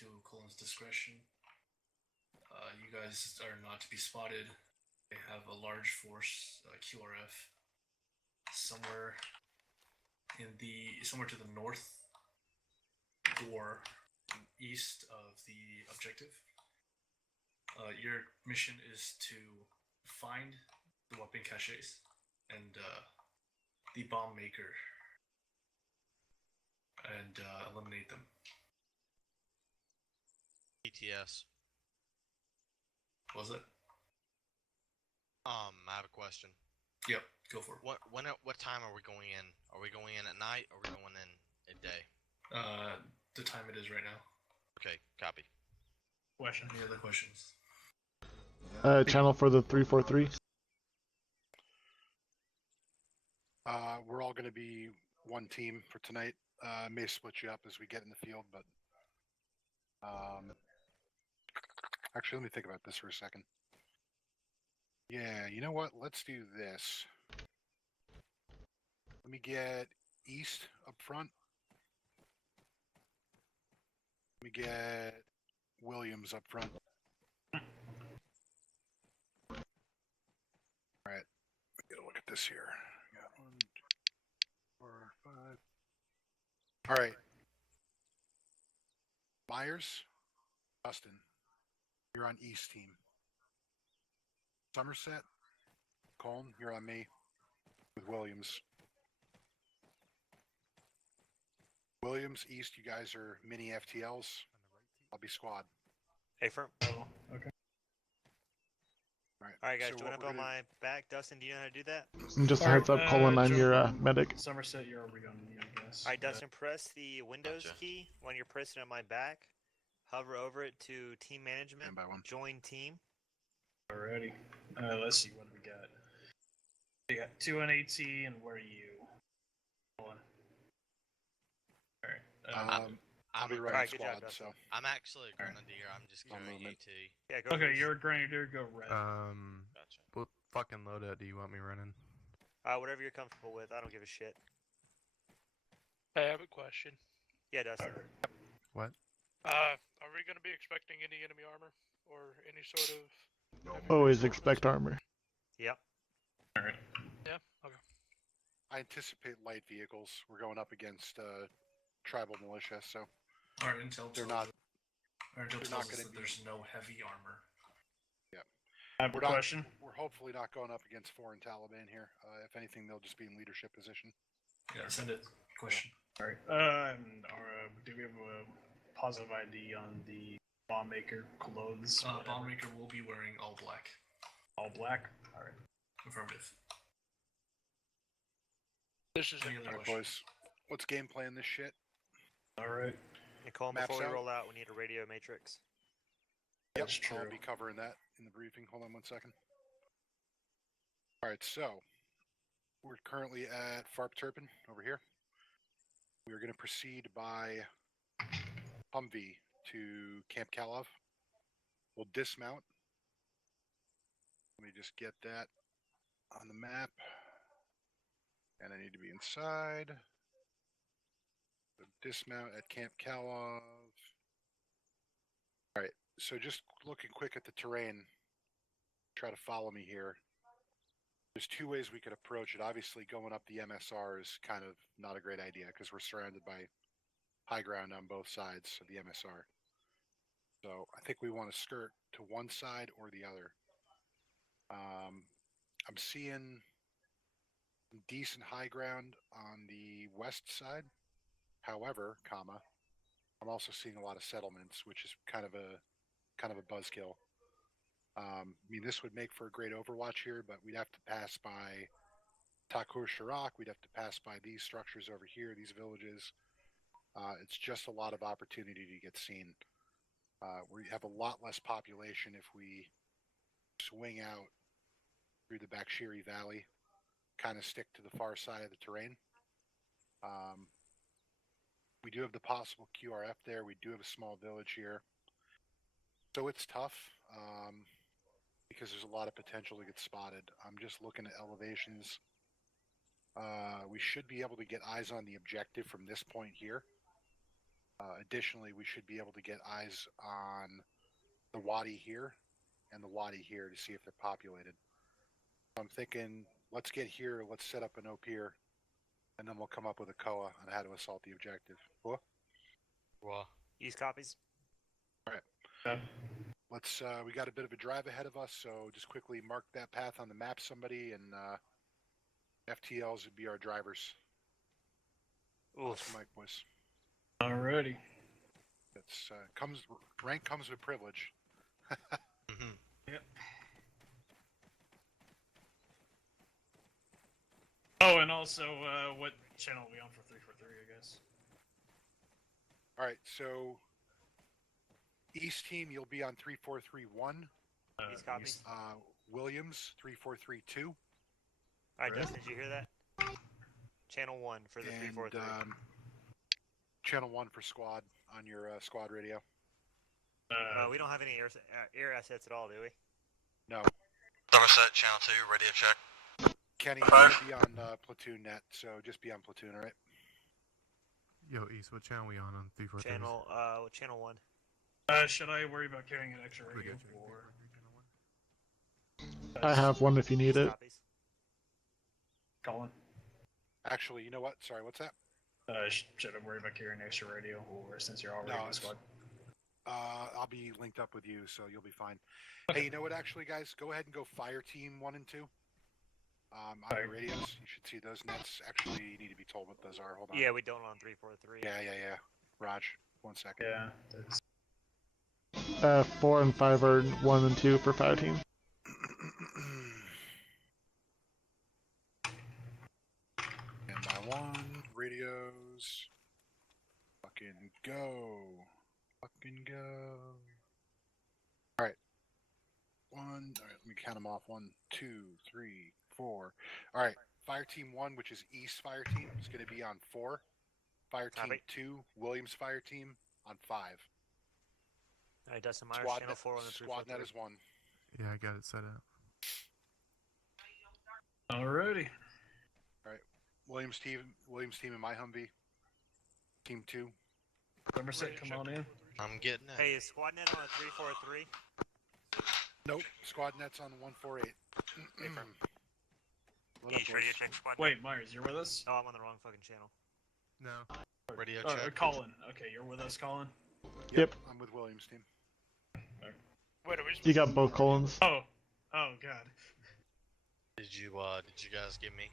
to Colin's discretion. You guys are not to be spotted. They have a large force, QRF, somewhere to the north or east of the objective. Your mission is to find the weapon caches and the bomb maker and eliminate them. ETS. What was it? I have a question. Yep, go for it. What time are we going in? Are we going in at night or are we going in at day? The time it is right now. Okay, copy. Question. Any other questions? Channel for the 343. We're all going to be one team for tonight. May split you up as we get in the field, but actually, let me think about this for a second. Yeah, you know what? Let's do this. Let me get East up front. Let me get Williams up front. All right, get a look at this here. Got 1, 2, 4, 5. All right. Myers, Dustin, you're on East team. Somerset, Colm, you're on me with Williams. Williams, East, you guys are mini FTLs. I'll be squad. Hey, firm. Oh, okay. All right. All right, guys, so do you want what to we're go my back? Dustin, do you know how to do that? And just a heads up, Colin, I'm your medic. Somerset, you're already on me, I guess. All right, Dustin, press the Windows Gotcha. key when you're pressing on my back. Hover over it to Team Management. Stand by one. Join team. Alrighty. Let's see what we got. We got 2 on AT, and where are you? Hold on. Alright. I'll be All running right, good job, squad, so Dustin. I'm actually a Alright. grenadier. I'm just No carrying movement. AT. Yeah, go. Okay, Bruce. you're a grenadier, go red. Gotcha. What fucking loadout do you want me running? Whatever you're comfortable with. I don't give a shit. I have a question. Yeah, Dustin. What? Are we going to be expecting any enemy armor or any sort of? Always expect armor. Yep. Alright. Yeah. Okay. I anticipate light vehicles. We're going up against tribal militia, so Our intel they're tells not. Our intel they're tells not us gonna that be- there's no heavy armor. I have a We're not- question. We're hopefully not going up against foreign Taliban here. If anything, they'll just be in leadership position. Yeah, send it. Question. Alright. Do we have a positive ID on the bomb maker clothes? Bomb maker will be wearing all black. All black? Alright. Affirmative. This is Any it. other All right, questions? boys. Let's game plan this shit. Alright. Nicole, Maps before we out. roll out, we need a radio matrix. Yep, That's I'll true. be covering that in the briefing. Hold on one second. All right, so we're currently at Farp Turpin over here. We are going to proceed by Humvee to Camp Kalov. We'll dismount. Let me just get that on the map. And I need to be inside. So dismount at Camp Kalov. All right, so just looking quick at the terrain. Try to follow me here. There's two ways we could approach it. Obviously, going up the MSR is kind of not a great idea because we're surrounded by high ground on both sides of the MSR. So I think we want to skirt to one side or the other. I'm seeing decent high ground on the west side. However, I'm also seeing a lot of settlements, which is kind of a buzzkill. I mean, this would make for a great Overwatch here, but we'd have to pass by Takur Sharak. We'd have to pass by these structures over here, these villages. It's just a lot of opportunity to get seen. We have a lot less population if we swing out through the Bakshiri Valley, kind of stick to the far side of the terrain. We do have the possible QRF there. We do have a small village here. So it's tough because there's a lot of potential to get spotted. I'm just looking at elevations. We should be able to get eyes on the objective from this point here. Additionally, we should be able to get eyes on the Wadi here and the Wadi here to see if they're populated. I'm thinking, let's get here, let's set up an OP here, and then we'll come up with a COA on how to assault the objective. Cool? Well, East copies. Let's. We got a bit of a drive ahead of us, so just quickly mark that path on the map, somebody, and FTLs would be our drivers. Oof. Mike, boys. Alrighty. It's rank comes with privilege. mhm. Yep. Oh, and also, what channel are we on for 343? I guess. All right, so East team, you'll be on 3431. East copies. Williams 3432. All right, Right. Dustin, did you hear that? Channel 1 for the And 343. channel 1 for squad on your squad radio. We don't have any air assets at all, do we? No, Somerset, channel 2, radio check. Kenny, you're gonna be on platoon net, so just be on platoon, all right? Yo, East, what channel we on 343? Channel 1. Should I worry about carrying an extra radio? Or... I have one if you need East it. copies. Colin. Actually, you know what? Sorry, what's that? Should I worry about carrying an extra radio, or since you're already No, in the it's- squad? I'll be linked up with you, so you'll be fine. Hey, you know what? Actually, guys, go ahead and go fire team 1 and 2. On your radios, you should see those nets. Actually, you need to be told what those are. Hold on. Yeah, we don't on 343. Yeah. Raj, 1 second. Yeah. That's... 4 and 5 are 1 and 2 for fire team. And by 1, radios. Fucking go. Fucking go. Alright. 1. Alright, let me count them off. 1, 2, 3, 4. Alright. Fire team 1, which is East fire team, is going to be on 4. Fire team Copy. 2, Williams fire team, on 5. All right, Dustin Myers, Squad channel net, 4 on the squad net 343. is 1. Yeah, I got it set up. Alrighty. Williams team in my Humvee. Team 2. Somerset, come on in. I'm getting it. Hey, is squad net on a 343? Nope. Squad net's on 148. What up, East radio boys? check squad net. Wait, Myers, you're with us? Oh, I'm on the wrong fucking channel. No. Radio Oh, check. Colin. Okay, you're with us, Colin. Yep. I'm with Williams team. Wait, are we You got both colons. Oh. Oh, God. Did you guys get me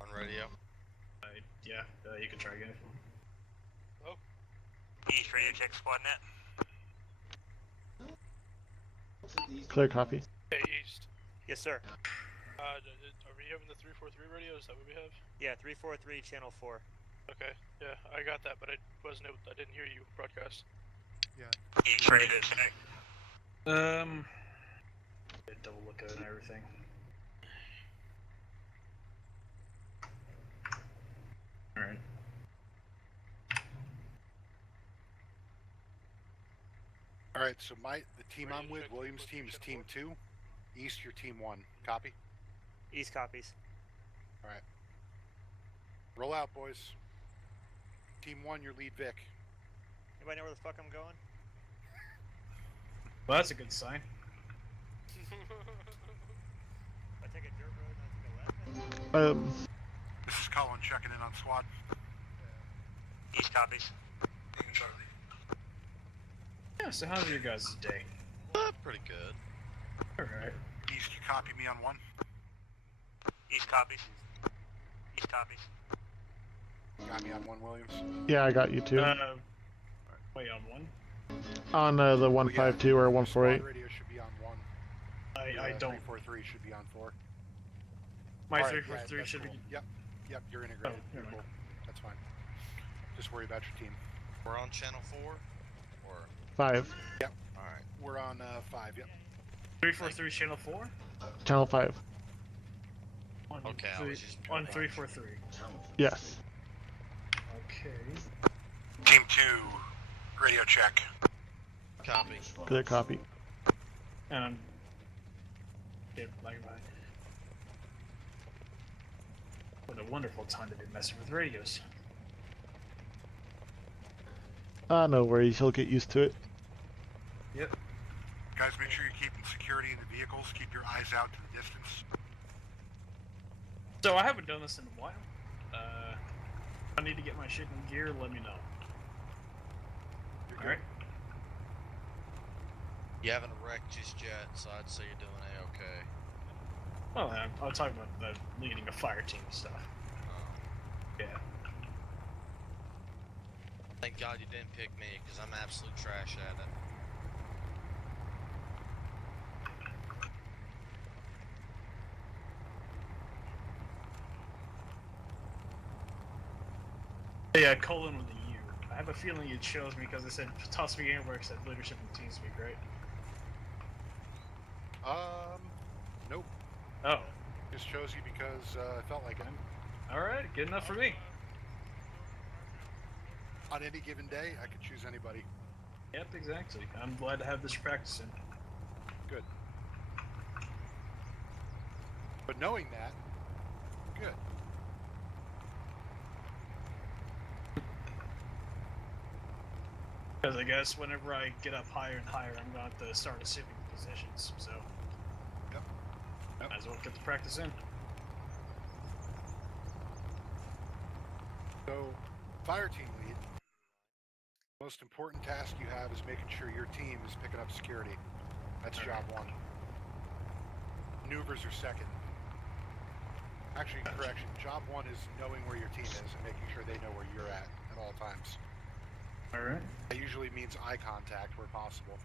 on radio? Yeah, you can try again. East radio check squad net. Clear copy. Hey, East. Yes, sir. Are we having the 343 radio? Is that what we have? Yeah, 343 channel 4. Okay. Yeah, I got that, but I didn't hear you broadcast. East radio check. Double look at it and everything. Alright. Alright, so the team I'm Radio with, check, Williams team, is team 2. East, you're team 1. Copy? East copies. Roll out, boys. Team 1, your lead Vic. Anybody know where the fuck I'm going? Well, that's a good sign. If I take a dirt road and I take a left? This is Colin checking in on squad. East copies. Yeah, so how's your guys' day? Pretty good. Alright. East, you copy me on 1? East copies. East copies. Got me on 1, Williams? Yeah, I got you too. Wait, on one? On the 152 or Squad 148. radio should be on 1. I don't. 343 should be on 4. My Alright, 343 that's should cool. be. Yep, you're integrated. Oh, You're never cool. mind. That's fine. Just worry about your team. We're on channel 4? Or 5. alright. We're on 5, yep. 343 channel 4? Channel 5. On Okay, I was just on 343. Yes. Okay. Team 2, radio check. Copy. Clear copy. And I'm. Yeah, like that. What a wonderful time to be messing with radios. No worries, he'll get used to it. Yep. Guys, make sure you're keeping security in the vehicles. Keep your eyes out to the distance. So I haven't done this in a while. If I need to get my shit in gear, let me know. You're All right. You haven't wrecked just yet, so I'd say you're doing a-okay. Well, I'm talking about the leading a fire team stuff. Yeah. Thank God you didn't pick me, because I'm absolute trash at it. Yeah, colon with a U. I have a feeling it shows me because it said Top Speed Gameworks at Leadership and TeamSpeak, right? Nope. Oh. Just chose you because I felt like it. Alright, good enough for me. On any given day, I could choose anybody. Yep, exactly. I'm glad to have this practice in. Good. But knowing that, good. Because I guess whenever I get up higher and higher, I'm going to have to start assuming positions, so... Yep. Might as well get the practice in. So, fire team lead. Most important task you have is making sure your team is picking up security. That's job one. Maneuvers are second. Actually, correction. Job one is knowing where your team is and making sure they know where you're at all times. Alright. That usually means eye contact where possible.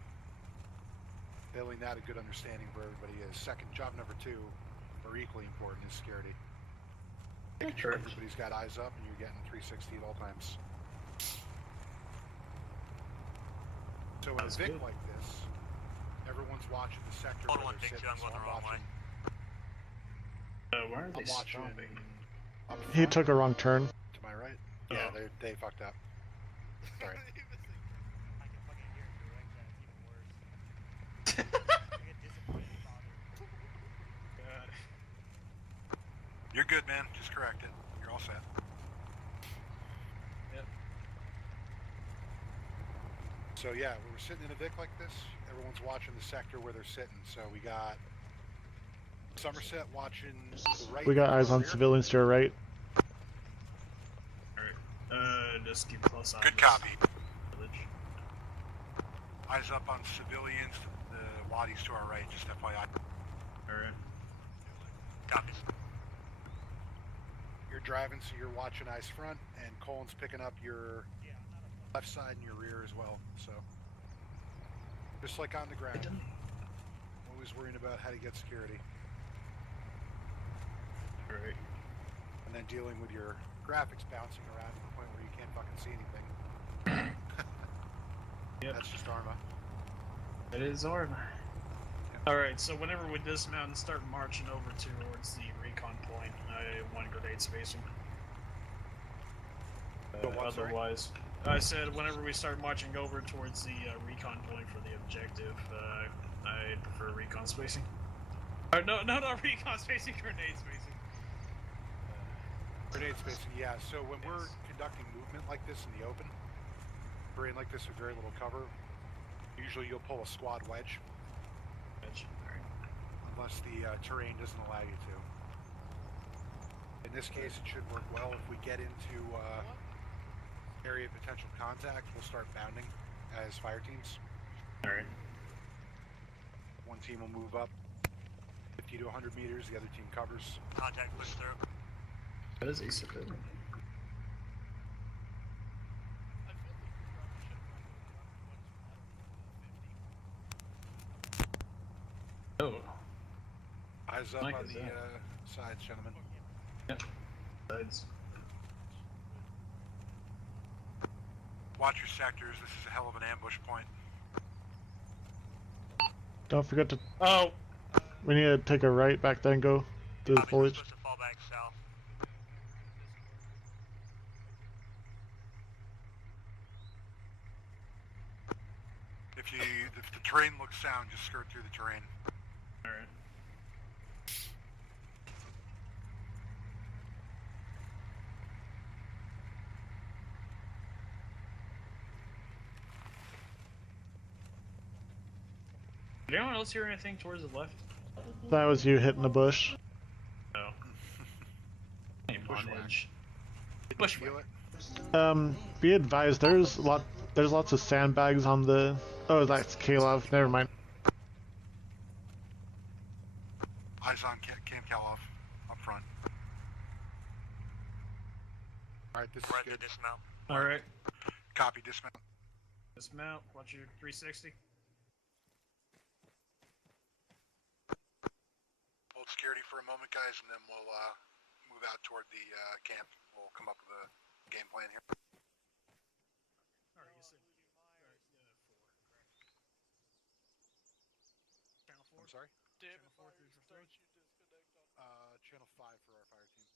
Failing that, a good understanding of where everybody is. Second, job number two, or equally important, is security. Making sure everybody's got eyes up and you're getting 360 at all times. So in a Vic like this, everyone's watching the sector where they're sitting, so I'm watching. Where are they I'm watching. stopping? Up He front, took a wrong turn. to my right. Yeah, Oh. they fucked up. Sorry. I can fucking hear it direct that. It's even worse. I get disappointed father. God. You're good, man. Just correct it. You're all set. Yep. So yeah, we were sitting in a Vic like this. Everyone's watching the sector where they're sitting. So we got Somerset watching the right. We got eyes on rear. civilians to our right. Alright. Just keep close eye. Good on this copy. village. Eyes up on civilians. The waddies to our right. Just FYI. Alright. Copies. You're driving, so you're watching eyes front, and Colin's picking up your left side and your rear as well. So just like on the ground, always worrying about how to get security. Alright. And then dealing with your graphics bouncing around to the point where you can't fucking see anything. Yep. That's just Arma. It is Arma. Alright, so whenever we dismount and start marching over towards the recon point, I want grenade spacing. The what, sorry? Otherwise, I said whenever we start marching over towards the recon point for the objective, I prefer recon spacing. No, not recon spacing, grenade spacing. Grenade spacing, yeah. So when we're conducting movement like this in the open, terrain like this with very little cover, usually you'll pull a squad wedge. Unless the terrain doesn't allow you to. In this case, it should work well. If we get into area of potential contact, we'll start bounding as fire teams. Alright. One team will move up 50 to 100 meters, the other team covers. Contact push through. That is a civilian. Oh. Eyes up Mike, on is the that? sides, gentlemen. Sides. Watch your sectors. This is a hell of an ambush point. Don't forget to. Oh! We need to take a right back then go through the foliage. Supposed to fall back south. If the terrain looks sound, just skirt through the terrain. Alright. Did anyone else hear anything towards the left? That was you hitting the bush. No. Bushwhack. Did you Bushwhack. feel it? Be advised, there's lots of sandbags on the. Oh, that's Kalov. Never mind. Eyes on Camp Kalov up front. Alright, this is good. dismount. Alright. Copy, dismount. Dismount. Watch your 360. Hold security for a moment, guys, and then we'll move out toward the camp. We'll come up with a game plan here. Alright, you said. Channel 4. I'm sorry? Damn Channel it, 4 Myers, through for don't three. you disconnect on Channel 5 for our fire team.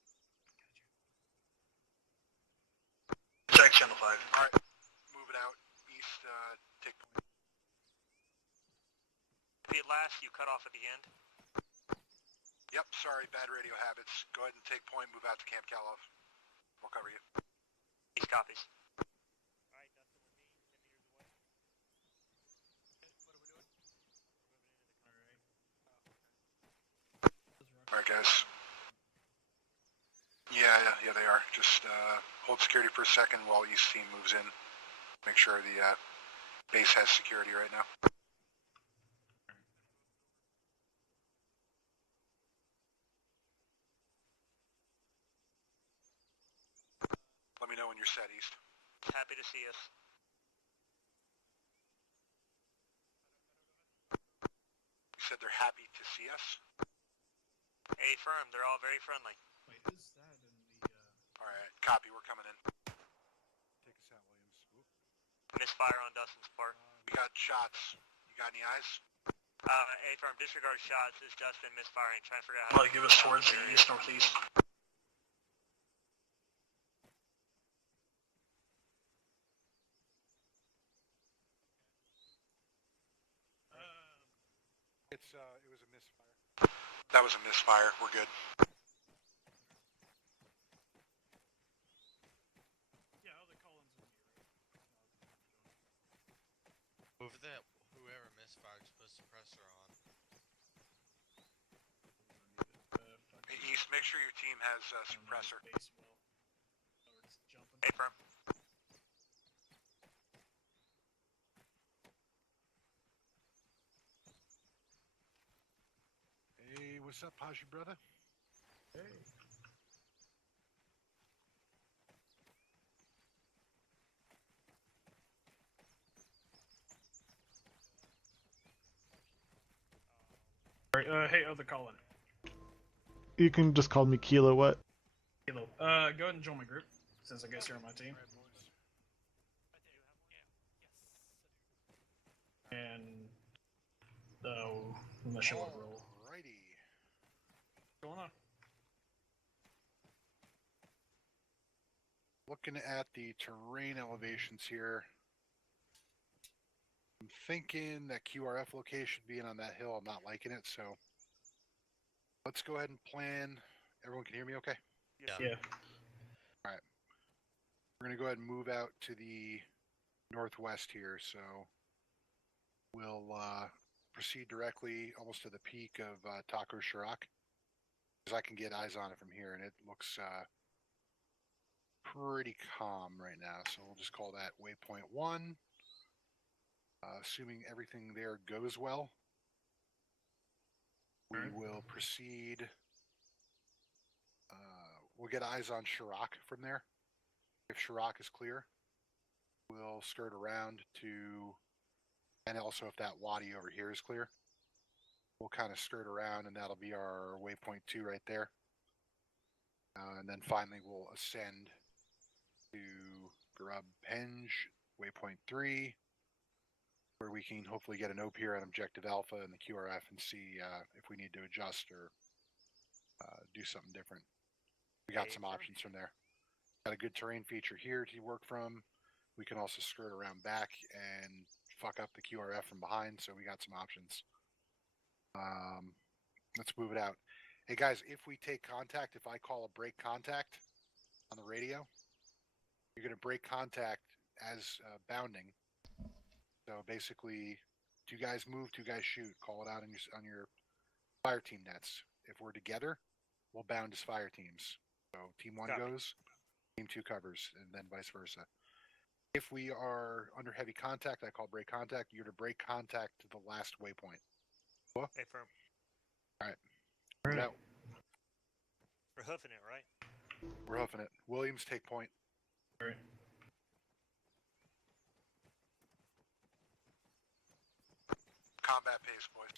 Check channel 5. Alright, move it out east, take point. The last you cut off at the end. Yep, sorry, bad radio habits. Go ahead and take point, move out to Camp Kalov. We'll cover you. These copies. Alright, Dustin, with me, 10 meters away. Alright, guys. Yeah, they are. Just hold security for a second while East team moves in. Make sure the base has security right now. Let me know when you're set, East. Happy to see us. You said they're happy to see us? Affirm, they're all very friendly. Wait, who's that in the, Alright, copy, we're coming in. Take us out, Williams. Whoop. Misfire on Dustin's part. We got shots. You got any eyes? Affirm, disregard shots. This is Dustin misfiring. Trying to figure out how give us towards the east, northeast. It was a misfire. That was a misfire. We're good. Yeah, other Collins in here, right? Move that whoever misfired to put suppressor on. Hey, East, make sure your team has suppressor. Baseball. Or it's jumping. Affirm. Hey, what's up, Paji brother? Hey. Alright, hey, other Colin. You can just call me Kilo. What? Kilo. Go ahead and join my group, since I guess you're on my team. And, I'm not sure what role. Alrighty. What's going on? Looking at the terrain elevations here. I'm thinking that QRF location being on that hill, I'm not liking it, so let's go ahead and plan. Everyone can hear me okay? Yeah. We're going to go ahead and move out to the northwest here, so we'll proceed directly almost to the peak of Taco Chirac, because I can get eyes on it from here, and it looks pretty calm right now, so we'll just call that waypoint 1. Assuming everything there goes well, we will proceed. We'll get eyes on Chirac from there. If Chirac is clear, we'll skirt around to, and also if that wadi over here is clear, we'll kind of skirt around, and that'll be our waypoint 2 right there. And then finally we'll ascend to Grub Henge, waypoint 3, where we can hopefully get an OP here on Objective Alpha and the QRF and see if we need to adjust or do something different. We got some options from there. Got a good terrain feature here to work from. We can also skirt around back and fuck up the QRF from behind, so we got some options. Let's move it out. Hey guys, if we take contact, if I call a break contact on the radio, you're going to break contact as bounding. So basically, 2 guys move, 2 guys shoot. Call it out on your fire team nets. If we're together, we'll bound as fire teams. So team 1 Copy. goes, team 2 covers, and then vice versa. If we are under heavy contact, I call break contact. You're to break contact to the last waypoint. Affirm. All right. Alright. Now, We're hoofing it, right? we're hoofing it. Williams, take point. Alright. Combat pace, boys.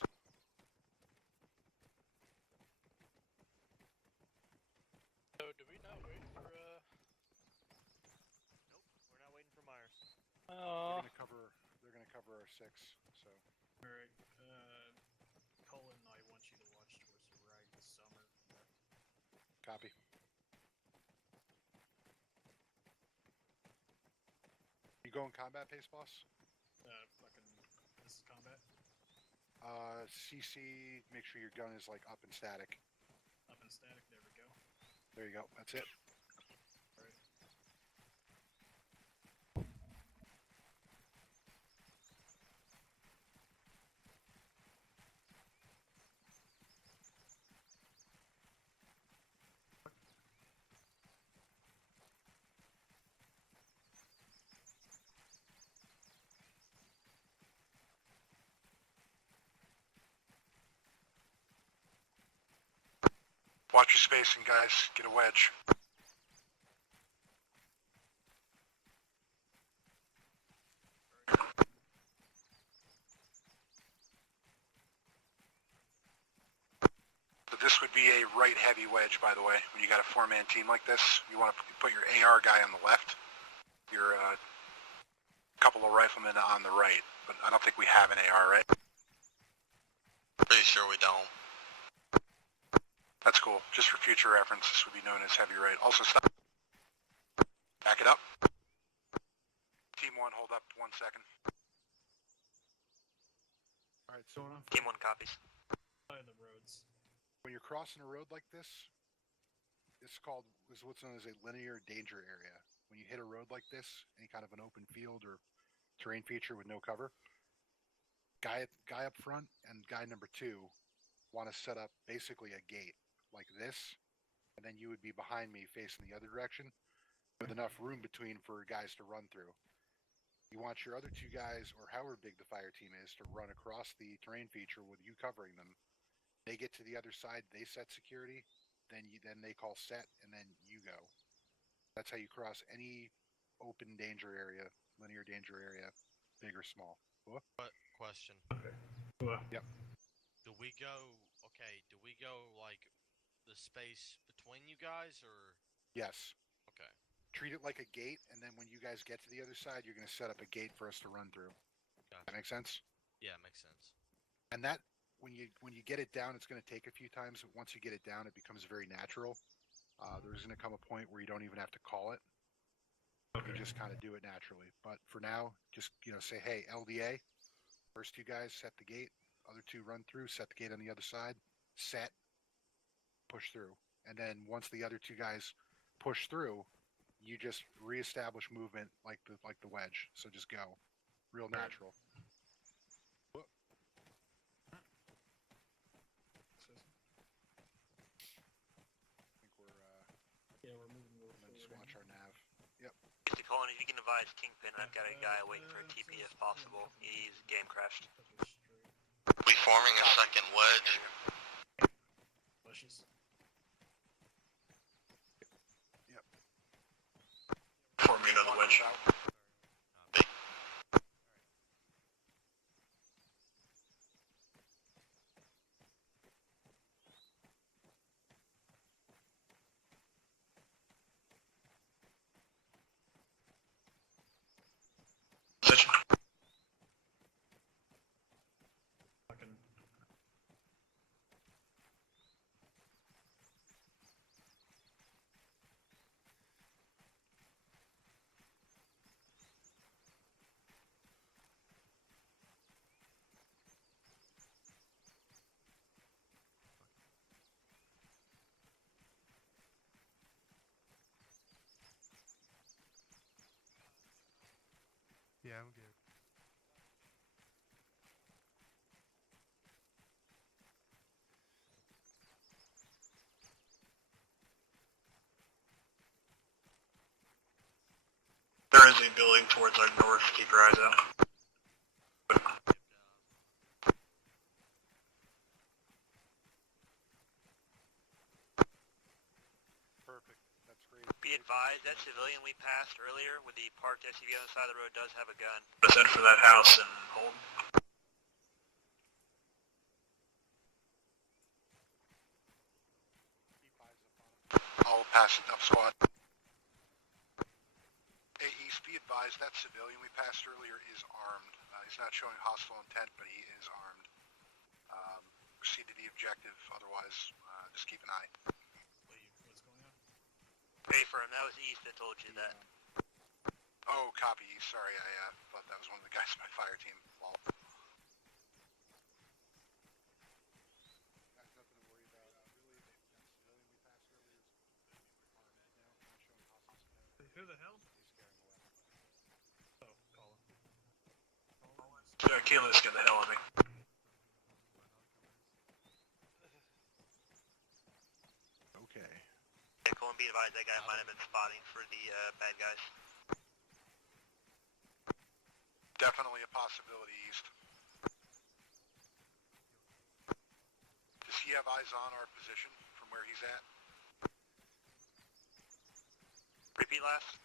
So do we not wait for Nope. We're not waiting for Myers. Oh. They're gonna cover our 6. So Alright. Colin, I want you to watch towards the right, summer. copy. You go in combat pace, boss? Fucking. This is combat. CC. Make sure your gun is like up and static. Up and static. There we go. There you go. That's it. Alright. Watch your spacing, guys. Get a wedge. But this would be a right heavy wedge, by the way. When you got a 4-man team like this, you want to put your AR guy on the left, your couple of riflemen on the right. But I don't think we have an AR, right? Pretty sure we don't. That's cool. Just for future reference, this would be known as heavy right. Also, stop. Back it up. Team 1, hold up 1 second. Alright, so Team 1 copies. By the roads. When you're crossing a road like this, it's what's known as a linear danger area. When you hit a road like this, any kind of an open field or terrain feature with no cover, guy up front and guy number 2 want to set up basically a gate like this, and then you would be behind me facing the other direction with enough room between for guys to run through. You want your other 2 guys, or however big the fire team is, to run across the terrain feature with you covering them. They get to the other side, they set security, then they call set, and then you go. That's how you cross any open danger area, linear danger area, big or small. But question. Well, Yep. Do we go like the space between you guys, or? Yes. Okay. Treat it like a gate, and then when you guys get to the other side, you're going to set up a gate for us to run through. Gotcha. That make sense? Yeah, it makes sense. And that, when you get it down, it's going to take a few times. But once you get it down, it becomes very natural. There's going to come a point where you don't even have to call it. You just kind of do it naturally. But for now, just say, hey, LDA. First 2 guys set the gate. Other 2 run through. Set the gate on the other side. Set. Push through. And then once the other 2 guys push through, you just reestablish movement like the wedge. So just go. Real natural. yeah, we're moving a little And then just forward. watch our nav. Yep. Mr. Colin, if you can advise Kingpin, I've got a guy waiting for a TP if possible. He's game crashed. We forming a second wedge. Bushes. Forming another wedge. Fucking. yeah, I'm good. is a building towards our north. Keep your eyes out. Perfect. That's great. Be advised, that civilian we passed earlier with the parked SUV on the side of the road does have a gun. Let's head for that house and hold. I'll pass it up, squad. Hey, East, be advised that civilian we passed earlier is armed. He's not showing hostile intent, but he is armed. Proceed to the objective, otherwise, just keep an eye. What's going on? Hey, firm, that was East that told you that. Oh, copy, East. Sorry, I thought that was one of the guys on my fire team. Lol. That's nothing to worry about. Really, that civilian we passed earlier is armed now, not showing hostile intent. Who the hell? He's scaring away. Oh, Colin. Keelan, just get the hell on me. Okay. Yeah, Colin, be advised, that guy might have been spotting for the bad guys. Definitely a possibility, East. Does he have eyes on our position from where he's at? Repeat last?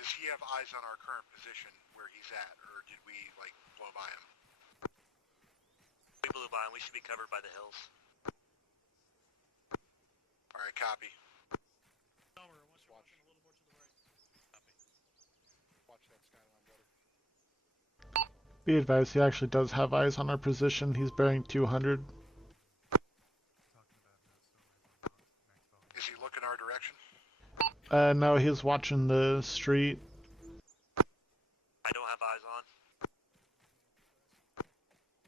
Does he have eyes on our current position where he's at, or did we, like, blow by him? We blew by him, we should be covered by the hills. Alright, copy. Summer, I want you watching a little more to the right. Copy. Watch that skyline better. Be advised, he actually does have eyes on our position. He's bearing 200. Is he looking our direction? No, he's watching the street. I don't have eyes on.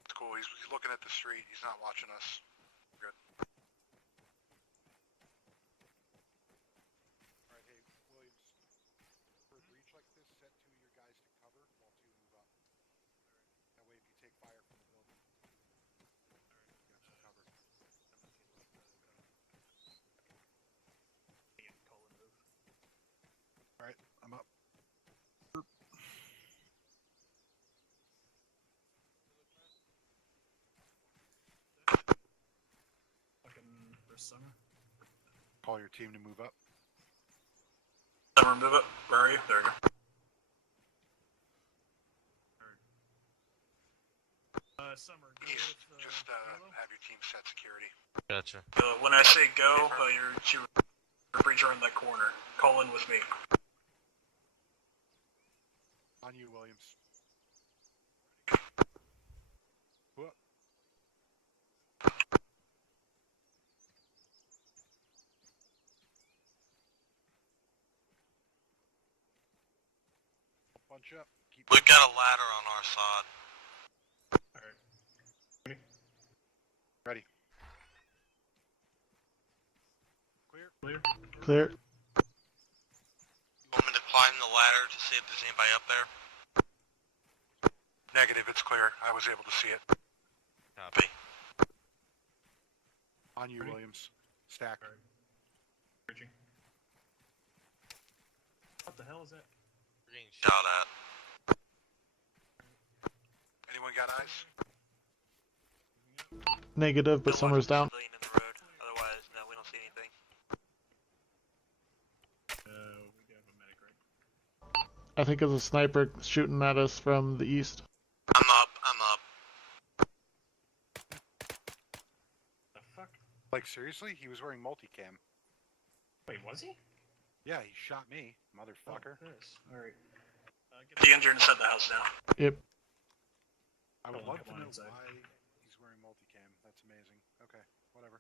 It's cool, he's looking at the street, he's not watching us. Good. Alright, hey, Williams. For a breach like this, set two of your guys to cover while two move up. That way if you take fire from the building, you got some cover. Colin, move. Alright, I'm up. Fucking for Summer. Call your team to move up. Summer, move up. Where are you? There we go. Summer, go East, with, just Halo? have your team set security. Gotcha. When I say go, your breach are in that corner. Call in with me. On you, Williams. Whoop. Bunch up. Keep We've got a ladder on our side. Alright. ready. Clear? Clear. Want me to climb the ladder to see if there's anybody up there? Negative, it's clear. I was able to see it. Copy. On you, Ready? Williams. Stack. Bridging. What the hell is that? We're getting shot at. Anyone got eyes? Negative, but Don't Summer's watch down. the civilian in the road. Otherwise, no, we don't see anything. We do have a medic, right? I think it's a sniper shooting at us from the east. I'm up. The fuck? Like, seriously? He was wearing multicam. Wait, was he? Yeah, he shot me, motherfucker. Alright. The injured inside the house now. Yep. I would Hold on, love to come on know inside. why he's wearing multicam. That's amazing. Okay, whatever.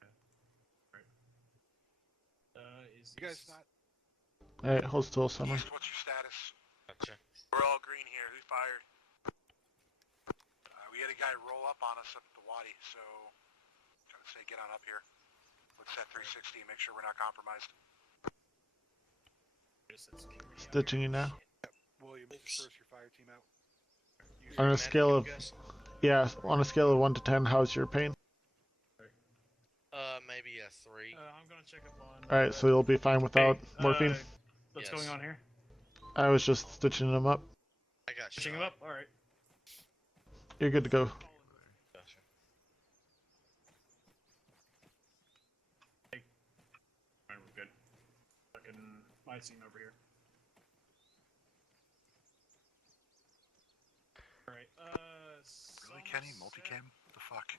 Is You guys this- not... Alright, hold still, Summer. East, what's your status? Gotcha. We're all green here. Who's fired? We had a guy roll up on us up at the Wadi, so I would say get on up here. Let's set 360 and make sure we're not compromised. Stitching you now. Williams, disperse your fire team out. On a scale of, yeah, on a scale of 1 to 10, how's your pain? Maybe a 3. I'm gonna check up on... Alright, so you'll be fine without morphine? What's Yes. going on here? I was just stitching them up. I got Pushing shot. him up. All right. You're good to go. Gotcha. Alright, we're good. Fucking my team over here. Alright, Really, Kenny? Somerset Multicam? What the fuck?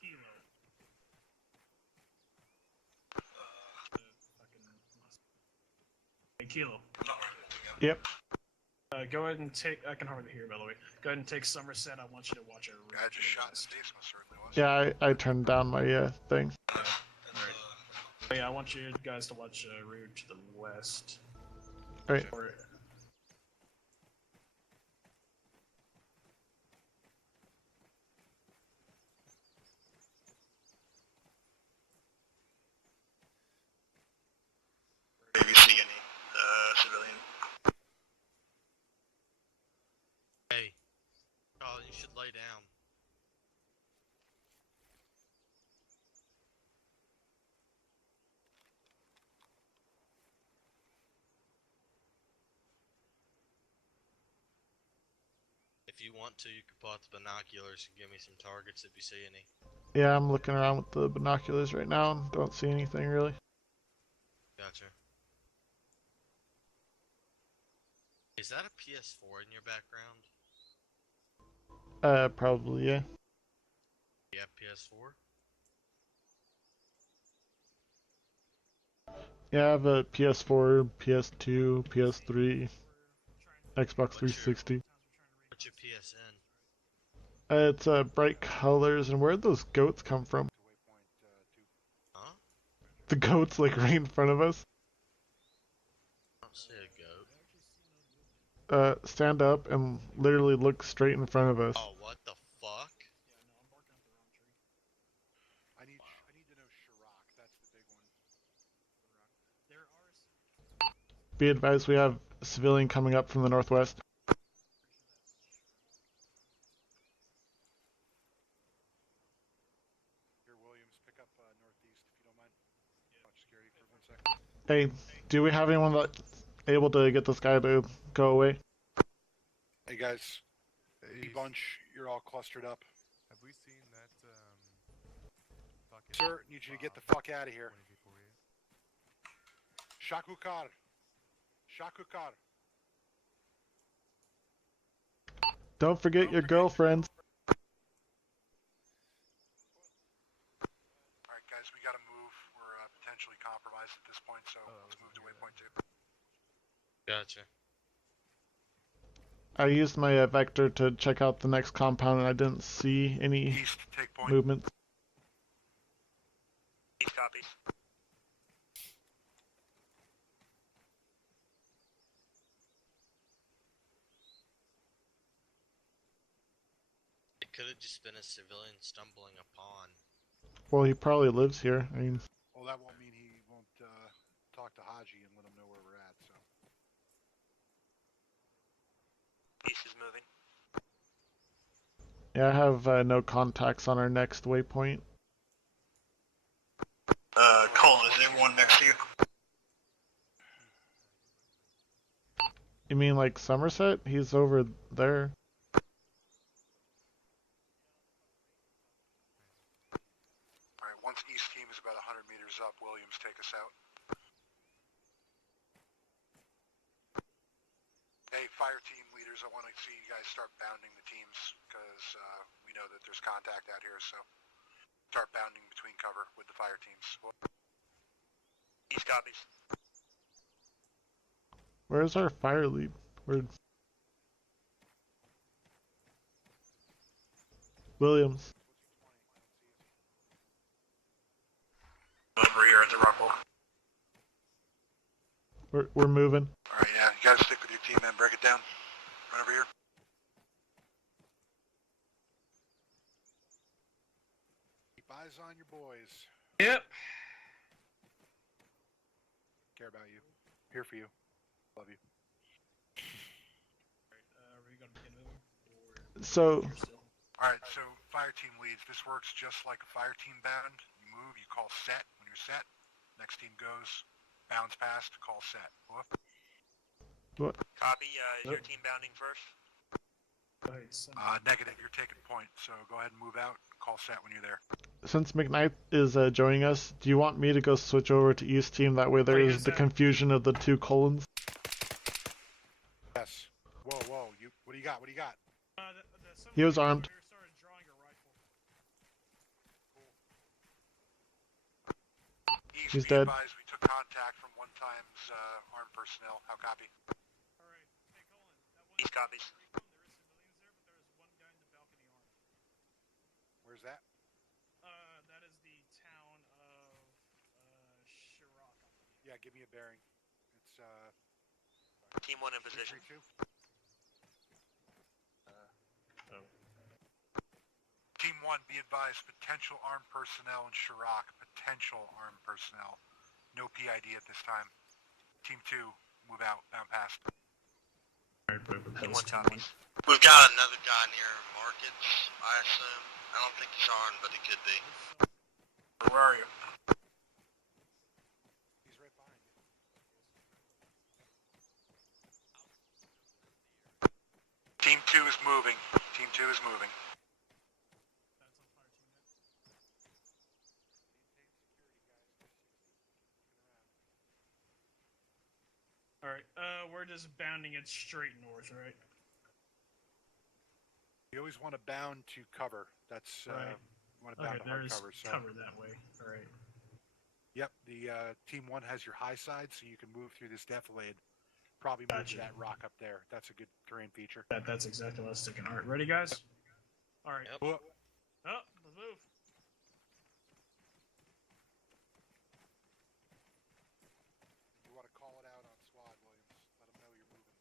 Kilo. Hey, Kilo. Yep. Go ahead and take. I can hardly hear, by the way. Go ahead and take Somerset. I want you to watch our route. Guy to just the shot in west. the face, most certainly was. Yeah, I turned down my thing. But yeah, I want you guys to watch route to the west. Right. Or- Maybe see any civilian. Hey, Charlie, you should lay down. If you want to, you could pull out the binoculars and give me some targets if you see any. Yeah, I'm looking around with the binoculars right now and don't see anything really. Gotcha. Is that a PS4 in your background? Probably, yeah. Yeah, PS4? Yeah, I have a PS4, PS2, PS3, Xbox 360. What's your PSN? It's bright colors, and where'd those goats come from? Huh? The goats like right in front of us. I don't see a goat. Stand up and literally look straight in front of us. Oh, what the fuck? I need to know Chirac. That's the big one. Be advised, we have a civilian coming up from the northwest. Here, Williams, pick up northeast if you don't mind. Watch security for 1 second. Hey, do we have anyone that's able to get this guy to go away? Hey guys, Hey, bunch, you're all clustered up. have we seen that, fucking Sir, need you to get the fuck out of here. 20 people here? Shakukar. Shakukar. Don't forget your girlfriends. Alright guys, we gotta move. We're potentially compromised at this point, so let's move to waypoint 2. Gotcha. I used my vector to check out the next compound and I didn't see any East, take point. movement. East copies. It could have just been a civilian stumbling upon. Well, he probably lives here. I mean, Well, that won't mean he won't talk to Haji and let him know where we're at, so. East is moving. yeah, I have no contacts on our next waypoint. Colin, is there one next to you? You mean like Somerset? He's over there. Alright, once East team is about 100 meters up, Williams, take us out. Hey, fire team leaders, I want to see you guys start bounding the teams, because we know that there's contact out here, so start bounding between cover with the fire teams. East copies. Where's our fire lead? Williams. Over here at the rock wall. We're moving. Alright, yeah, you gotta stick with your team, man. Break it down. Right over here. Keep eyes on your boys. Yep. Care about you. Here for you. Love you. Are we gonna begin moving? Or So, you're still? Alright, so fire team leads. This works just like a fire team bound. You move, you call set. When you're set, next team goes, bounds past, call set. Whoop. What? Copy, is your team bounding first? Go ahead, send- Negative. You're taking point. So go ahead and move out. Call set when you're there. Since McKnight is joining us, do you want me to go switch over to East Team? That way there is the confusion of the two colons. Yes. Whoa, whoa. What do you got? What do you got? He was armed. Started drawing a rifle. East, He's be dead. advised we took contact from one times armed personnel. How copy? All right. Hey, Colin. That one East copies. recon, there is civilians there, but there is one guy in the balcony armed. Where's that? That is the town of Chirac, I believe. Yeah, give me a bearing. It's Team 1 in position. 332. Oh. Team 1, be advised, potential armed personnel in Chirac. Potential armed personnel. No PID at this time. Team 2, move out, bound past. Alright, Team 1 copies. We've got another guy near markets, I assume. I don't think he's armed, but he could be. Where are you? He's right behind you. Team 2 is moving. Team 2 is moving. That's on fire, team. Alright, we're just bounding it straight north, right? You always want to bound to cover. That's Right. you want to bound Okay, to hard there's cover. So cover that way. Alright. yep, the Team 1 has your high side, so you can move through this defilade. Probably move to Gotcha. that rock up there. That's a good terrain feature. That's exactly what I was thinking. Alright, ready, guys? Alright. Yep. Whoa. Oh, let's move. You want to call it out on SWAT, Williams. Let them know you're moving.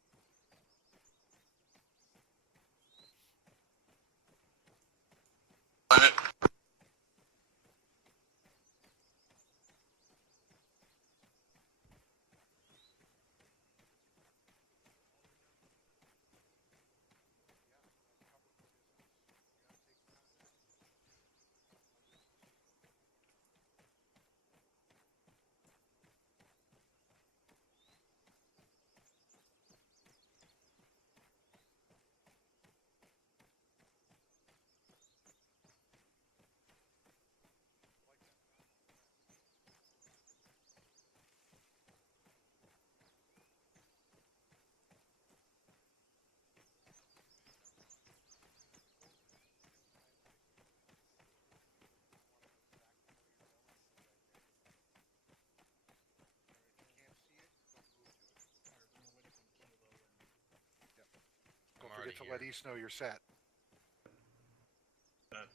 Don't forget to let East know you're set.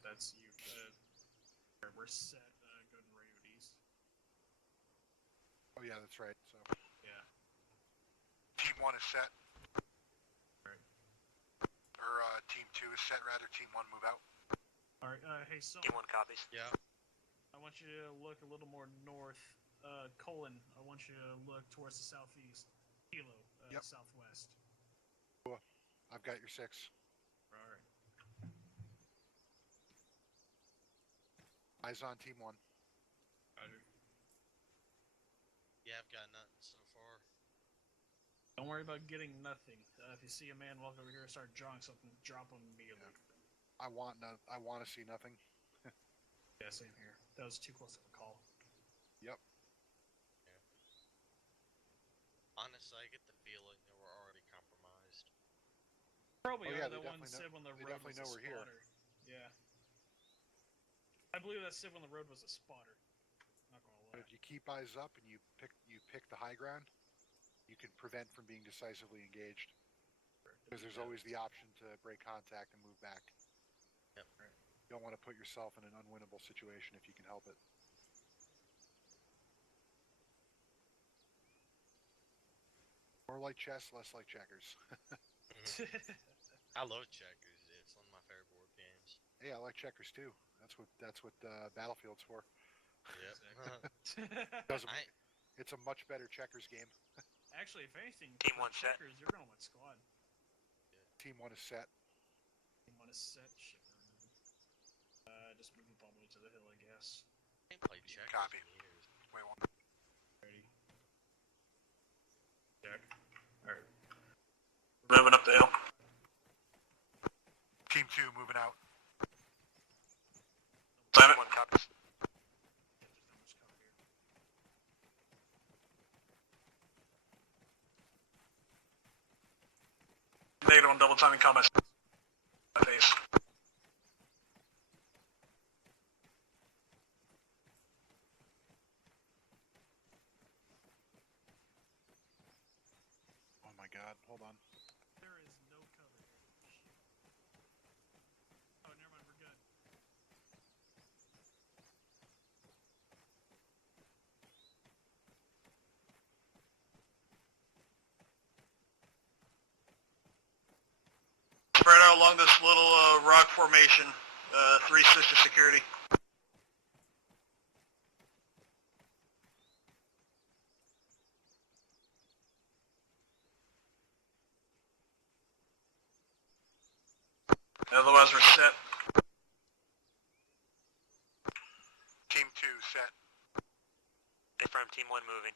That's you. We're set. Go to radio east. Oh yeah, that's right. So Yeah. Team 1 is set. Right. Or Team 2 is set, rather. Team 1 move out. Alright, hey, so Team 1 copies. Yeah. I want you to look a little more north. Colon, I want you to look towards the southeast. Kilo, Yep. southwest. I've got your 6. Alright. Eyes on Team 1. Yeah, I've got nothing so far. Don't worry about getting nothing. If you see a man walk over here and start drawing something, drop him immediately. I want to see nothing. Yeah, same here. That was too close of a call. Yep. Honestly, I get the feeling that we're already compromised. Probably Oh, yeah, are they the one definitely know- said when the they road definitely was know a we're here. spotter. Yeah. I believe that said when the road was a spotter. Not gonna But lie. if you keep eyes up and you pick the high ground, you can prevent from being decisively engaged. Because there's always the option to break contact and move back. Yep. You don't want to put yourself in an unwinnable situation if you can help it. More like chess, less like checkers. I love checkers. It's one of my favorite board games. Hey, I like checkers too. That's what Battlefield's for. Yep. Doesn't. I, It's a much better checkers game. Actually, if anything, Team for 1 set. checkers, you're going with squad. Team 1 is set. You want to set shit. Just move up all the way to the hill, I guess. I ain't played checkers Copy. in years. Wait one. Ready. Check. Alright. Moving up the hill. Team 2 moving out. Simon. One copies. Negative on double timing combat. Face. Oh my god, hold on. There is no cover here. Shit. Oh, never mind, we're good. Spread out along this little rock formation. 3 sister security. Otherwise we're set. Team 2 set. Affirm, team 1 moving.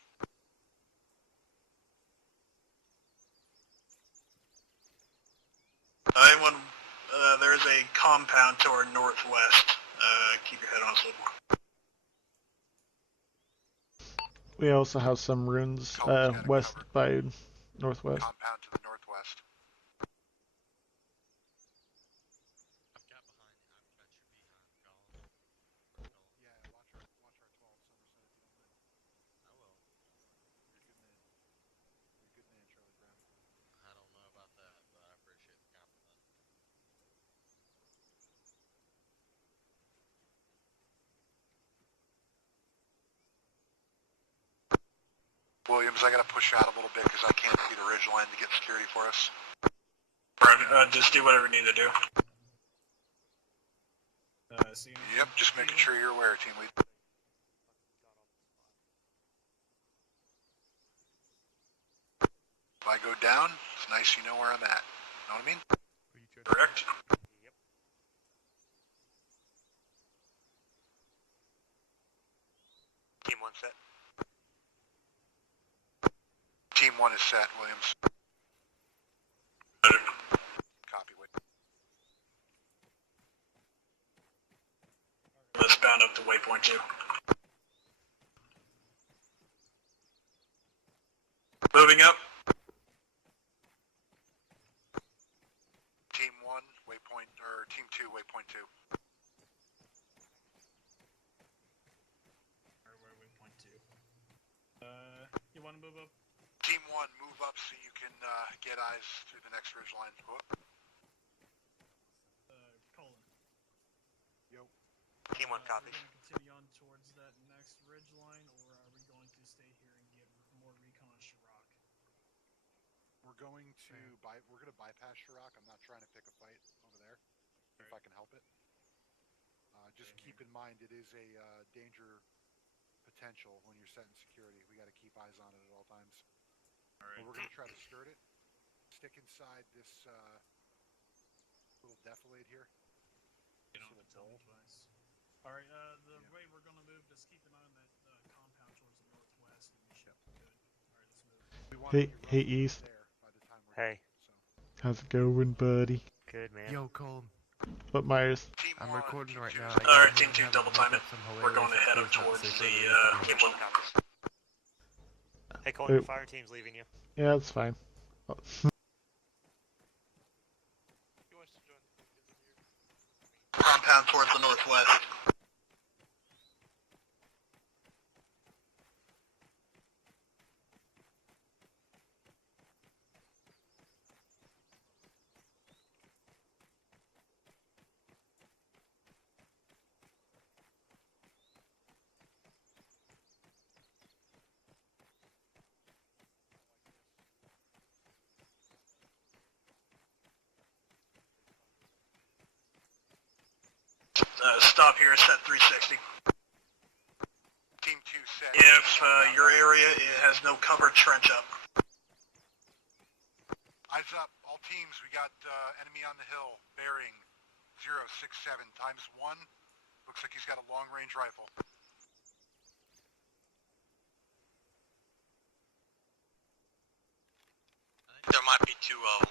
Anyone, there's a compound to our northwest. Keep your head on a swivel. We also have some runes west by northwest. Compound to the northwest. I've got behind. I've got you behind. Yeah, watch our 12 Somerset if you don't mind. I will. You're a good man. You're a good man, Charlie Brown. I don't know about that, but I appreciate the compliment. Williams, I gotta push out a little bit because I can't see the ridgeline to get security for us. Just do whatever you need to do. See you. Yep, just making sure you're aware, team lead. If I go down, it's nice you know where I'm at. Know what I mean? Correct. Team 1 set. Team 1 is set, Williams. Copy, wait. Let's bound up to waypoint 2. Moving up. Team 1, waypoint, or Team 2, waypoint 2. Alright, where are we point to? You wanna move up? Team 1, move up so you can get eyes through the next ridgeline. Colin. Yo. Team 1 Are copies. we gonna continue on towards that next ridge line, or are we going to stay here and get more recon on Shirok? We're going to we're gonna bypass Shirok. I'm not trying to pick a fight over there, if I can help it. Just keep in mind it is a danger potential when you're setting security. We got to keep eyes on it at all times. Alright. But we're gonna try to skirt it. Stick inside this little defilade here. You don't have to tell me twice. Alright, the way we're gonna move, just keep an eye on that compound towards the northwest, and we should be good. Alright, let's move. We want Hey, to be hey, roughly East. there by the time we're Hey. done, so. How's it going, buddy? Good, man. Yo, Cole. What, Myers? Team I'm 1, recording Team right 2 now. set. Alright, Team 2, double time it. We're going to head up towards the waypoint. Hey, Colin, your fire team's leaving you. Yeah, that's fine. Oh. Compound towards the northwest. Stop here, set 360. Team 2 set. If your area has no cover, trench up. Eyes up, all teams. We got enemy on the hill, bearing 067 times 1. Looks like he's got a long-range rifle. There might be 2 of them.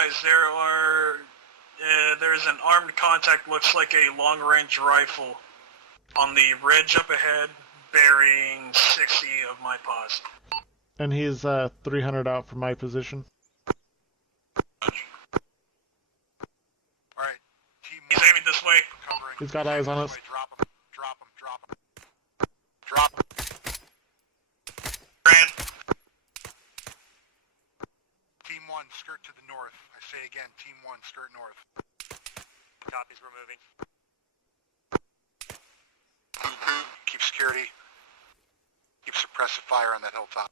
guys, there's an armed contact, looks like a long-range rifle on the ridge up ahead, bearing 60 of my pods. And he's 300 out from my position. Alright, team He's aiming this way. covering. He's got eyes on us. Drop him, drop him, drop him. Drop him. Ran. Team 1, skirt to the north. I say again, Team 1, skirt north. Copies, we're moving. Keep security. Keep suppressive fire on that hilltop.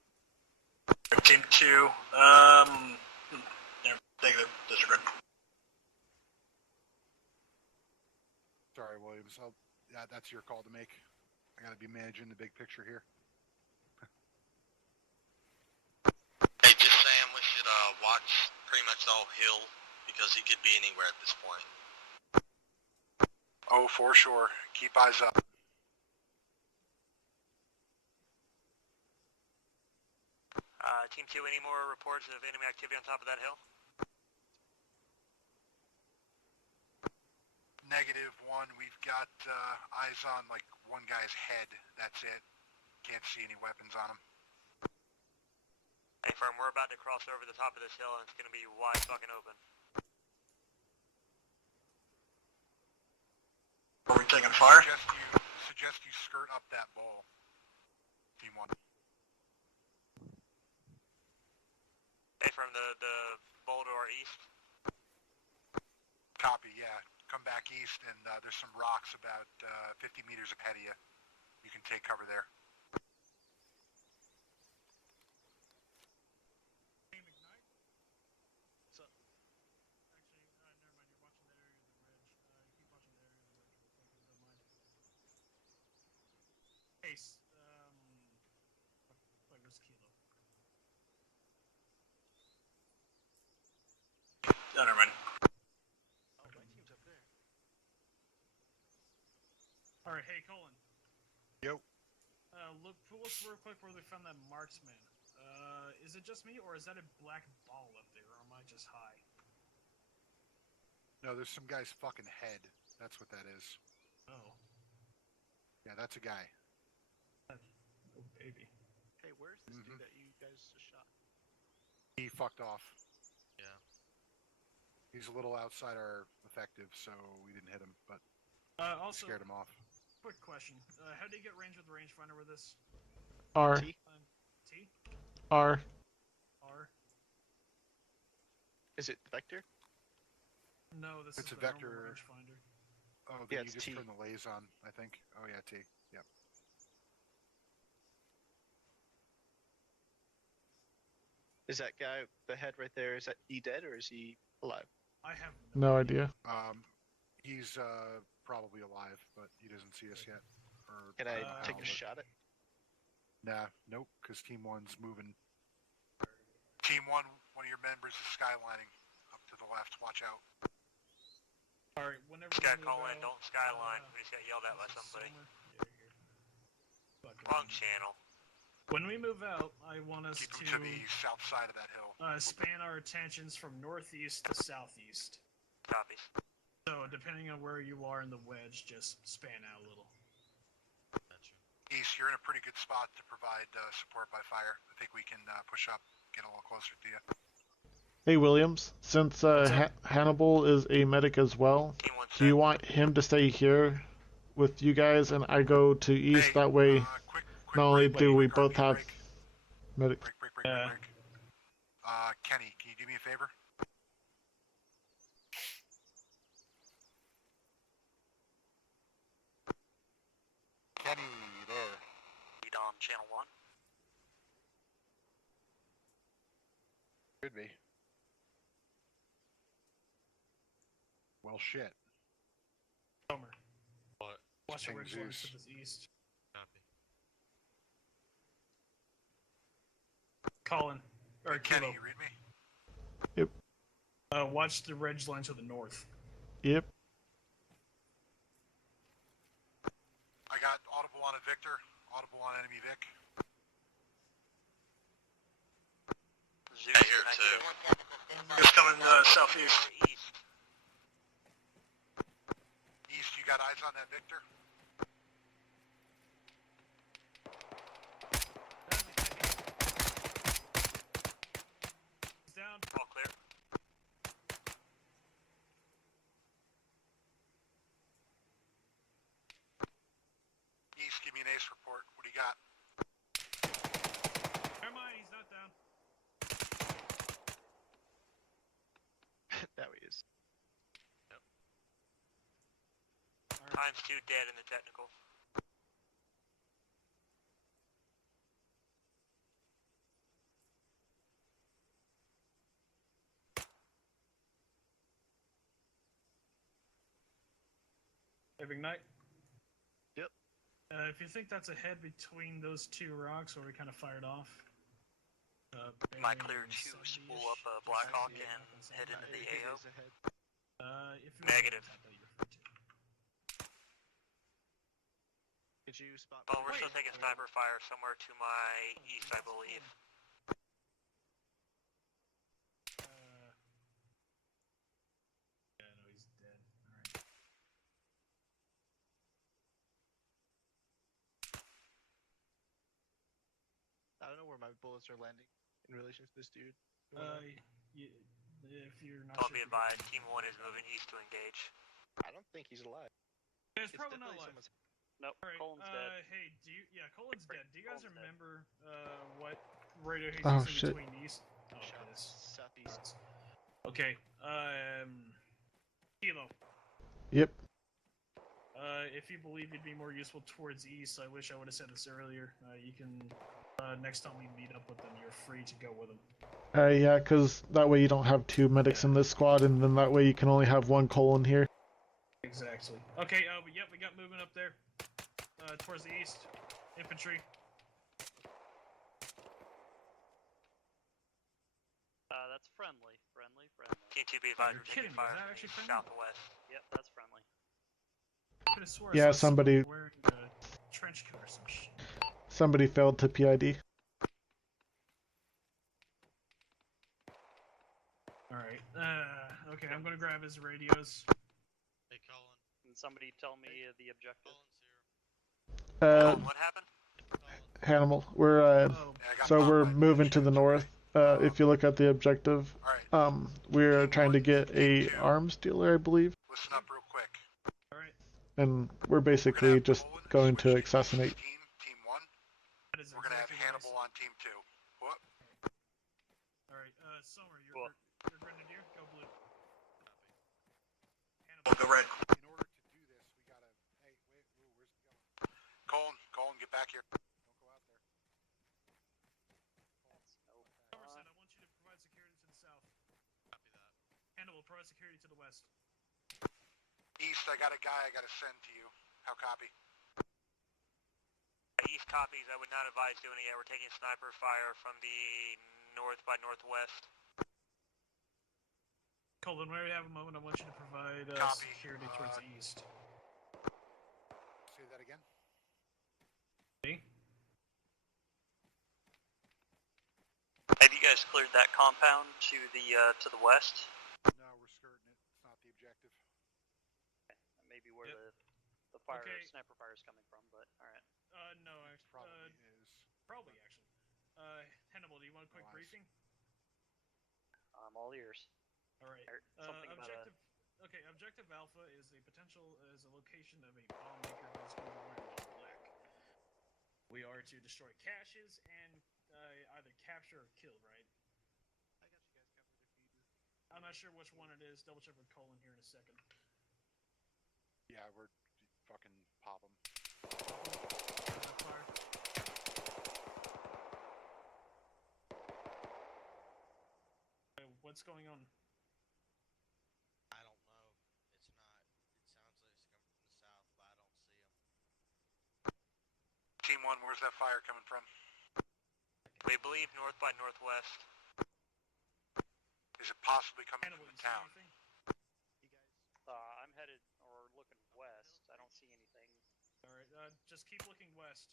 Team 2, take the disregard. Sorry, Williams. Yeah, that's your call to make. I gotta be managing the big picture here. Hey, just saying we should watch pretty much the whole hill because he could be anywhere at this point. Oh, for sure. Keep eyes up. Team 2, any more reports of enemy activity on top of that hill? -1, we've got eyes on like one guy's head. That's it. Can't see any weapons on him. Hey, firm, we're about to cross over the top of this hill and it's gonna be wide fucking open. Are we taking fire? Suggest you skirt up that bowl. Team 1. Hey, from the bowl to our east. Copy, yeah. Come back east and there's some rocks about 50 meters ahead of you. You can take cover there. Ace, where's Kilo? No, never mind. Alright, hey, Colin. Yo. Look real quick where they found that marksman. Is it just me, or is that a black ball up there, or am I just high? No, there's some guy's fucking head. That's what that is. Oh. Yeah, that's a guy. Oh, baby. Hey, where's this dude that you guys just shot? He fucked off. Yeah. He's a little outside our effective, so we didn't hit him, but Also, scared him off. quick question. How do you get range with the rangefinder with this? R. T? R. R? Is it Vector? No, this It's is a the normal vector. rangefinder. Oh, Yeah, then you it's just T. turn the lays on, I think. Oh yeah, T. Yep. Is that guy, the head right there, is that he dead or is he alive? I have No idea. He's probably alive, but he doesn't see us yet. Or Can I take know, a shot at? Nah, nope, because Team 1's moving. Team 1, one of your members is skylining up to the left. Watch out. Alright, whenever Just we gotta move call in, out, don't skyline. We just got yelled at by this is somebody. Summer. Yeah, here. Fucking- Wrong channel. When we move out, I want us Keep to him to the south side of that hill. span our attentions from northeast to southeast. Copies. So depending on where you are in the wedge, just span out a little. Gotcha. East, you're in a pretty good spot to provide support by fire. I think we can push up, get a little closer to you. Hey, Williams. Since Hannibal is a medic as well, Team 1 do you want him to stay here with you guys and I go to east? Hey, That way, quick not only break, do we quick both RP have break. medic. Break. Yeah. Kenny, can you do me a favor? Kenny, there. Lead on channel 1. Could be. Well, shit. Summer. What? Watch the Ping ridge lines Zeus. to the east. Copy. Colin. Or Hey, Kenny, Kilo. you read me? Watch the ridge line to the north. Yep. I got audible on a Victor, audible on enemy Vic. Zeus, I hear it thank you. too. It's coming southeast. East. East, you got eyes on that Victor? He's down. All clear. East, give me an ace report. What do you got? Never mind, he's not down. Now he is. Times 2 dead in the technical. Have Ignite? Yep. If you think that's a head between those two rocks where we kind of fired off. Might clear to spool up a Blackhawk and head into the It AO. is ahead. If you Negative. Did you spot? Well, we're still taking sniper fire somewhere to my east, I believe. Yeah, no, he's dead. Alright. I don't know where my bullets are landing in relation to this dude. If you're not Don't sure be if you- advised, Team 1 is moving east to engage. I don't think he's alive. It's probably not definitely alive. someone's. Nope, Alright, Colin's dead. hey, Colin's dead. Do you guys Colin's dead. remember, what radio he's Oh, using shit. between these? Oh, piss. Southeast. Okay, Kilo. Yep. If you believe you'd be more useful towards east, I wish I would have said this earlier. You can, next time we meet up with them, you're free to go with them. Yeah, because that way you don't have two medics in this squad, and then that way you can only have one colon here. Exactly. Okay, yep, we got movement up there. Towards the east. Infantry. That's friendly. Friendly. Team 2 be advised, you're we're taking kidding me, fire is that from actually the friendly? southwest. Yep, that's friendly. I could have swore I Yeah, saw someone somebody- wearing a trench coat or some shit. Somebody failed to PID. Alright, okay, I'm gonna grab his radios. Hey, Colin. Can somebody tell me the objective? What happened? Hannibal, we're Yeah, I got so popped we're by moving to the north. If you look at the objective, Alright, we're trying to get a arms dealer, I believe, listen up real quick. Alright, and we're We're gonna basically have just Colin going switch to to assassinate. Team 1. that is We're gonna have exactly what I Hannibal said. on Team 2. What? Alright, Somer, you're Well- Grenadier, go blue. We'll go red. In order to do this, we gotta. Hey, wait, where's he going? Colin, get back here. Don't go out there. Somerset, I want you to provide security to the south. Copy that. Hannibal, provide security to the west. East, I got a guy I gotta send to you. How copy? East copies, I would not advise doing it yet. We're taking sniper fire from the north by northwest. Colin, whenever you have a moment, I want you to provide Copy. security towards the east. Say that again. Me? Have you guys cleared that compound to the west? No, we're skirting it. It's not the objective. That may be where Yep. the fire, Okay. sniper fire is coming from, but alright. No, actually, Probably is. probably actually. Hannibal, do you want a quick Wise. briefing? I'm all ears. Alright. Or something about a... Objective Alpha is a location of a bomb maker who's going to wear all black. We are to destroy caches and either capture or kill, right? I'm not sure which one it is. Double check with Colin here in a second. Yeah, we're fucking pop him. Fire. What's going on? I don't know. It's not. It sounds like it's coming from the south, but I don't see them. Team 1, where's that fire coming from? We believe north by northwest. Is it possibly coming Hannibal, from you the see town? anything? I'm headed, or looking west. I don't see anything. Alright, just keep looking west.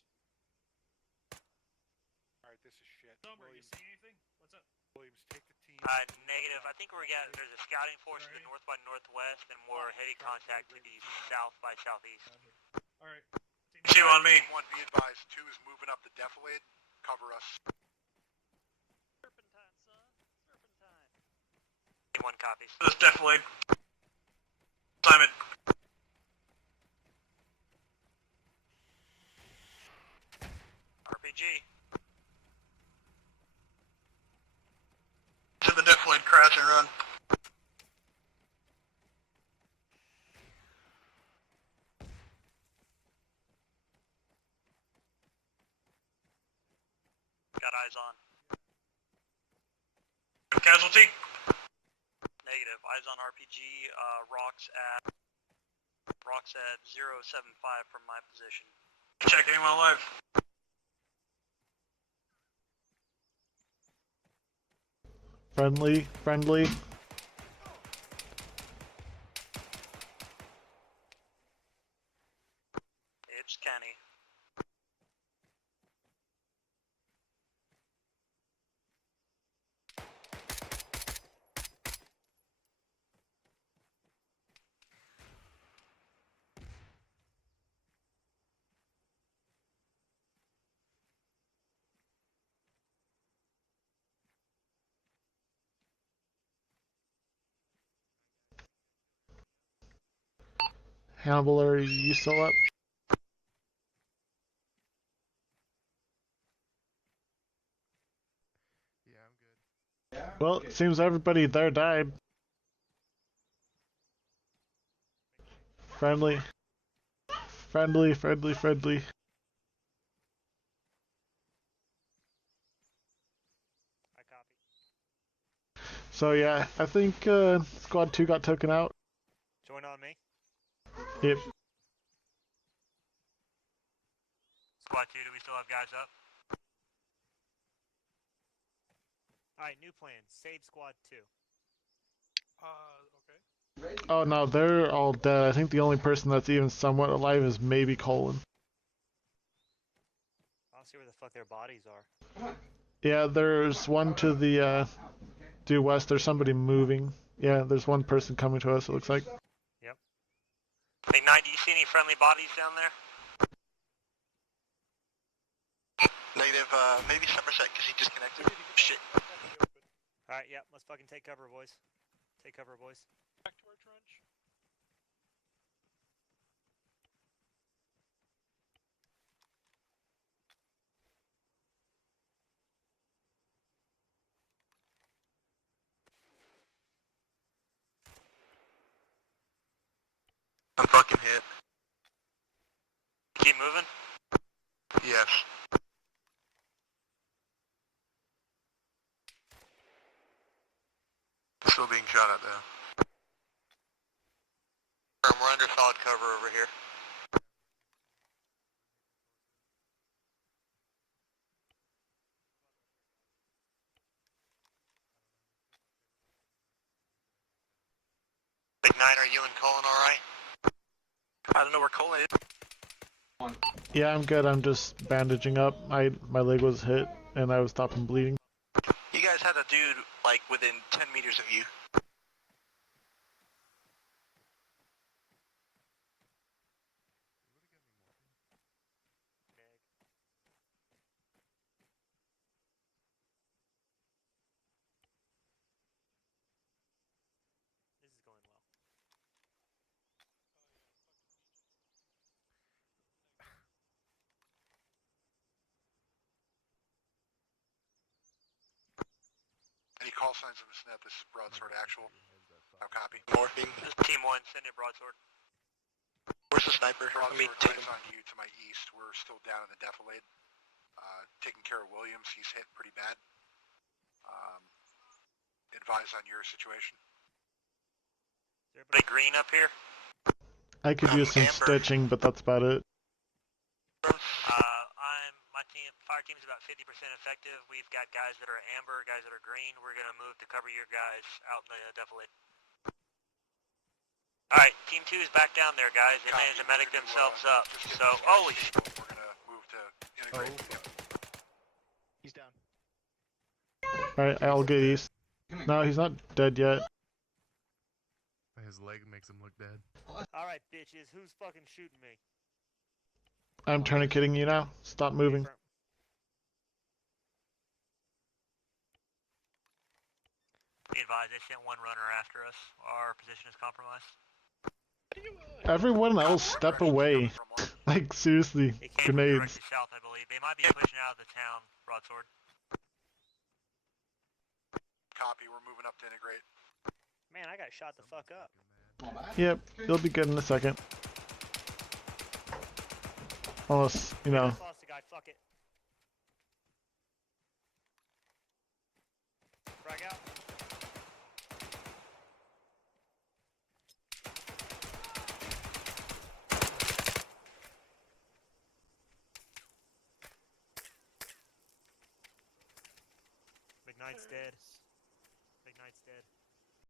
Alright, Alright, this is shit. Summer, you Williams, see anything? What's up? Williams, take the team. Negative. I think there's a scouting force to the north by northwest, and more heavy contact to the south by southeast. Alright. 2 on me. Team 1, be advised. 2 is moving up the defilade. Cover us. Serpentine, son. Serpentine. Team 1 copies. This defilade. Simon. RPG. To the defilade, crash and run. Got eyes on. Casualty. Negative. Eyes on RPG. Rocks at 075 from my position. Check anyone alive. Friendly. It's Kenny. Hannibal, are you still up? Yeah, I'm good. Well, it seems everybody there died. Friendly. I copy. So yeah, I think Squad 2 got taken out. Join on me. Yep. Squad 2, do we still have guys up? Alright, new plan. Save Squad 2. Okay. Oh no, they're all dead. I think the only person that's even somewhat alive is maybe Colin. I don't see where the fuck their bodies are. Yeah, there's one to the due west. There's somebody moving. Yeah, there's one person coming to us, it looks like. Yep. Big 9, do you see any friendly bodies down there? Negative, maybe Somerset because he disconnected. Shit. Alright, yeah, let's fucking take cover, boys. Take cover, boys. Back to our trench. I'm fucking hit. Keep moving. Yes. Still being shot at though. We're under solid cover over here. Big 9, are you and Colin alright? I don't know where Colin is. Yeah, I'm good. I'm just bandaging up. My leg was hit and I was stopping bleeding. You guys had a dude, like, within 10 meters of you. This is going well. Any call signs on the SNET? This is broadsword actual. I'll copy. Morphing. This is Team 1, send in broadsword. Where's the sniper? Let me Broadsword take is him. on you to my east. We're still down in the defilade. Taking care of Williams. He's hit pretty bad. Advise on your situation. Is everybody Big green up here. I could use some Amber. stitching, but that's about it. My fire team's about 50% effective. We've got guys that are amber, guys that are green. We're gonna move to cover your guys out in the defilade. Alright, Team 2 is back down there, guys. They managed to medic themselves up. Just get So, these guys holy stable. We're gonna move to integrate. He's down. Alright, I'll get east. No, he's not dead yet. His leg makes him look dead. Alright, bitches, who's fucking shooting me? I'm tourniqueting you now. Stop moving. Confirm. Be advised, they sent one runner after us. Our position is compromised. Everyone else step away. Like, seriously, It came from grenades. directly south, I believe. They might be pushing out of the town, broadsword. Copy. We're moving up to integrate. Man, I got shot the fuck up. Yep, you'll be good in a second. Unless, you know. Lost the guy, fuck it. Frag out. Big Knight's dead. Big Knight's dead.